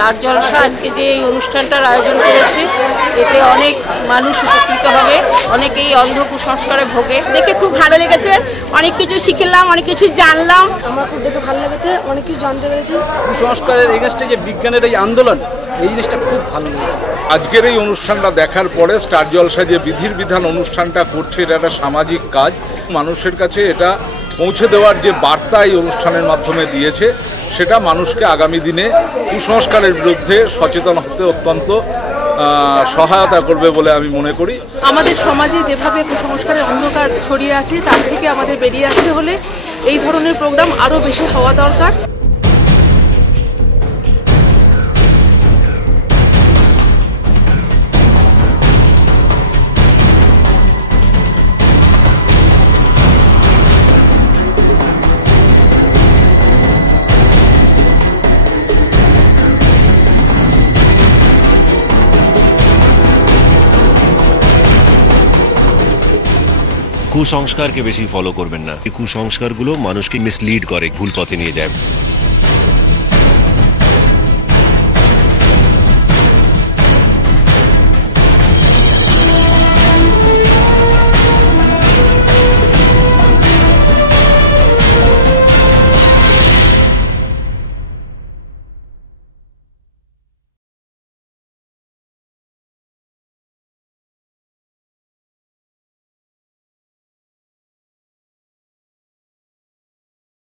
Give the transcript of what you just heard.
Star জলসা আজকে যে এই অনুষ্ঠানটার আয়োজন করেছে, এতে অনেক মানুষ উপকৃত হবে, অনেকেই অন্ধ কুসংস্কারে ভোগে। দেখে খুব ভালো লেগেছে, অনেক কিছু শিখলাম, অনেক কিছু জানলাম। আমার খুব দেখে ভালো লেগেছে, অনেক কিছু জানতে পেরেছি। কুসংস্কারের এগেনস্টে যে বিজ্ঞানের এই আন্দোলন, এই জিনিসটা খুব ভালো লেগেছে। আজকের এই অনুষ্ঠানটা দেখার পরে স্টার জলসা যে বিধির বিধান অনুষ্ঠানটা করছে, এটা একটা সামাজিক কাজ। মানুষের কাছে এটা পৌঁছে দেওয়ার যে বার্তা এই অনুষ্ঠানের মাধ্যমে দিয়েছে, সেটা মানুষকে আগামী দিনে কুসংস্কারের বিরুদ্ধে সচেতন হতে অত্যন্ত সহায়তা করবে বলে আমি মনে করি। আমাদের সমাজে যেভাবে কুসংস্কারের অন্ধকার ছড়িয়ে আছে, তার থেকে আমাদের বেরিয়ে আসতে হলে এই ধরনের প্রোগ্রাম আরও বেশি হওয়া দরকার। কুসংস্কারকে বেশি ফলো করবেন না। এই কুসংস্কারগুলো মানুষকে মিসলিড করে, ভুল পথে নিয়ে যায়।